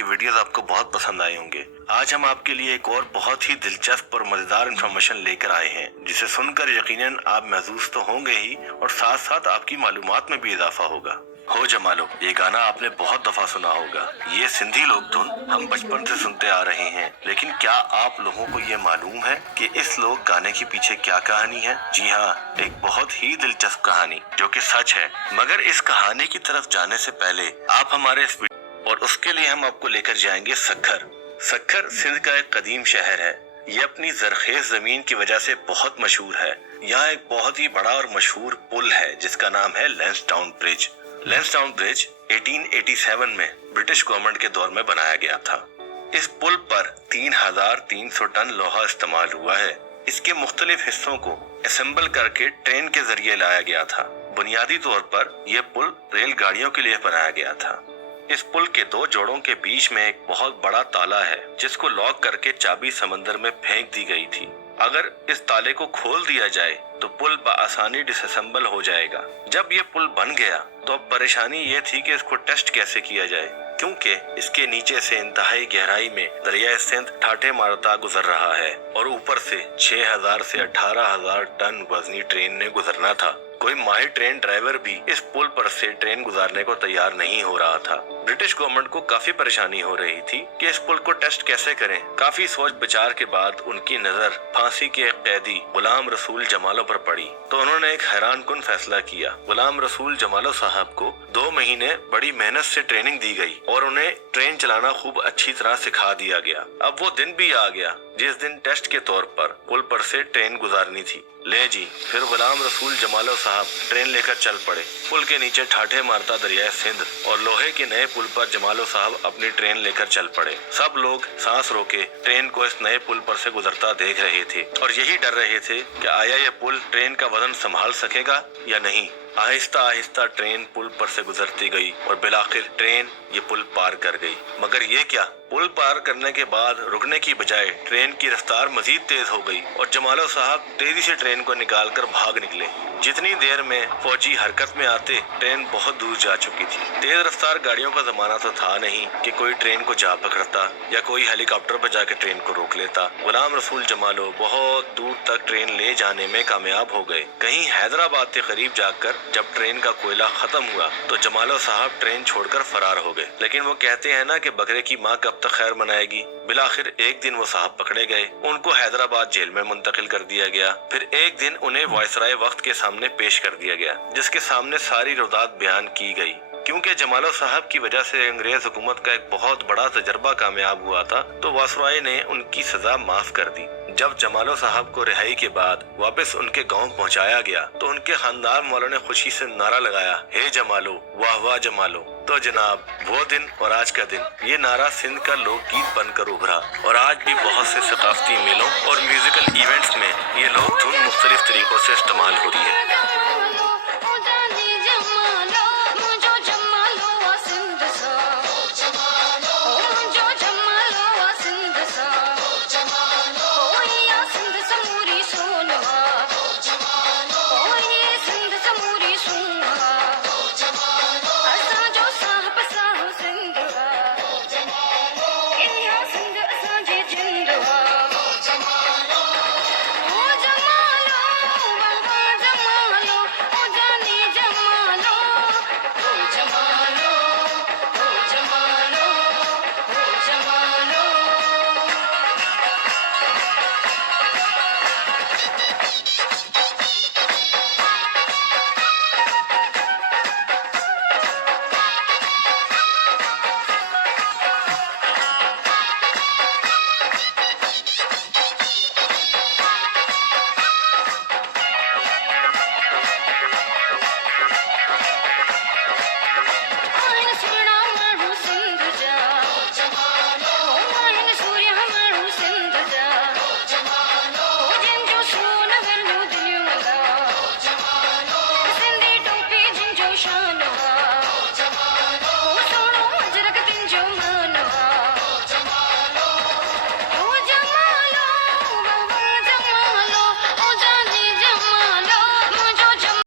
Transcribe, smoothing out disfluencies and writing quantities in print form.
की वीडियोस आपको बहुत पसंद आए होंगे। आज हम आपके लिए एक और बहुत ही दिलचस्प और मजेदार इंफॉर्मेशन लेकर आए हैं, जिसे सुनकर यकीनन आप महसूस तो होंगे ही और साथ साथ आपकी मालूमात में भी इजाफा होगा। हो जमालो, ये गाना आपने बहुत दफा सुना होगा। ये सिंधी लोक धुन हम बचपन से सुनते आ रहे हैं, लेकिन क्या आप लोगों को ये मालूम है कि इस लोक गाने के पीछे क्या कहानी है? जी हाँ, एक बहुत ही दिलचस्प कहानी जो कि सच है। मगर इस कहानी की तरफ जाने से पहले आप हमारे इस और उसके लिए हम आपको लेकर जाएंगे सक्खर। सक्खर सिंध का एक कदीम शहर है। ये अपनी जरखेज जमीन की वजह से बहुत मशहूर है। यहाँ एक बहुत ही बड़ा और मशहूर पुल है जिसका नाम है लैंसडाउन ब्रिज। लैंसडाउन ब्रिज 1887 में ब्रिटिश गवर्नमेंट के दौर में बनाया गया था। इस पुल पर 3300 टन लोहा इस्तेमाल हुआ है। इसके मुख्तलिफ हिस्सों को असेंबल करके ट्रेन के जरिए लाया गया था। बुनियादी तौर पर यह पुल रेलगाड़ियों के लिए बनाया गया था। इस पुल के दो जोड़ों के बीच में एक बहुत बड़ा ताला है जिसको लॉक करके चाबी समंदर में फेंक दी गई थी। अगर इस ताले को खोल दिया जाए तो पुल बआसानी डिसअसेंबल हो जाएगा। जब ये पुल बन गया तो अब परेशानी ये थी कि इसको टेस्ट कैसे किया जाए, क्योंकि इसके नीचे से इंतहाई गहराई में दरिया सिंध ठाठे मारता गुजर रहा है और ऊपर से 6000 से 18000 टन वजनी ट्रेन ने गुजरना था। कोई माहिर ट्रेन ड्राइवर भी इस पुल पर से ट्रेन गुजारने को तैयार नहीं हो रहा था। ब्रिटिश गवर्नमेंट को काफी परेशानी हो रही थी कि इस पुल को टेस्ट कैसे करें। काफी सोच विचार के बाद उनकी नजर फांसी के एक कैदी गुलाम रसूल जमालो पर पड़ी तो उन्होंने एक हैरान कुन फैसला किया। गुलाम रसूल जमालो साहब को 2 महीने बड़ी मेहनत से ट्रेनिंग दी गई और उन्हें ट्रेन चलाना खूब अच्छी तरह सिखा दिया गया। अब वो दिन भी आ गया जिस दिन टेस्ट के तौर पर पुल पर से ट्रेन गुजारनी थी। ले जी, फिर गुलाम रसूल जमालो साहब ट्रेन लेकर चल पड़े। पुल के नीचे ठाठे मारता दरिया सिंध और लोहे के नए पुल पर जमालो साहब अपनी ट्रेन लेकर चल पड़े। सब लोग सांस रोके ट्रेन को इस नए पुल पर से गुजरता देख रहे थे और यही डर रहे थे कि आया ये पुल ट्रेन का वजन संभाल सकेगा या नहीं। आहिस्ता आहिस्ता ट्रेन पुल पर से गुजरती गई और बिलाखिर ट्रेन ये पुल पार कर गई। मगर ये क्या, पुल पार करने के बाद रुकने की बजाय ट्रेन की रफ्तार मजीद तेज हो गई और जमालो साहब तेजी से ट्रेन को निकालकर भाग निकले। जितनी देर में फौजी हरकत में आते ट्रेन बहुत दूर जा चुकी थी। तेज रफ्तार गाड़ियों का जमाना तो था नहीं कि कोई ट्रेन को जा पकड़ता या कोई हेलीकॉप्टर पर जाकर ट्रेन को रोक लेता। गुलाम रसूल जमालो बहुत दूर तक ट्रेन ले जाने में कामयाब हो गए। कहीं हैदराबाद के करीब जाकर जब ट्रेन का कोयला खत्म हुआ तो जमालो साहब ट्रेन छोड़कर फरार हो गए। लेकिन वो कहते हैं ना कि बकरे की माँ कब तक खैर मनाएगी। बिलाखिर एक दिन वो साहब पकड़े गए, उनको हैदराबाद जेल में मुंतकिल कर दिया गया। फिर एक दिन उन्हें वायसराय वक्त के सामने पेश कर दिया गया जिसके सामने सारी रौदात बयान की गई। क्योंकि जमालो साहब की वजह से अंग्रेज हुकूमत का एक बहुत बड़ा तजर्बा कामयाब हुआ था तो वायसराय ने उनकी सजा माफ कर दी। जब जमालो साहब को रिहाई के बाद वापस उनके गांव पहुंचाया गया तो उनके खानदान वालों ने खुशी से नारा लगाया, हे जमालो, वाह वाह जमालो। तो जनाब, वो दिन और आज का दिन ये नारा सिंध का लोकगीत बनकर उभरा और आज भी बहुत से सकाफती मेलों और म्यूजिकल इवेंट्स में ये लोक धुन मुख्तलिफ तरीकों से इस्तेमाल हो रही है।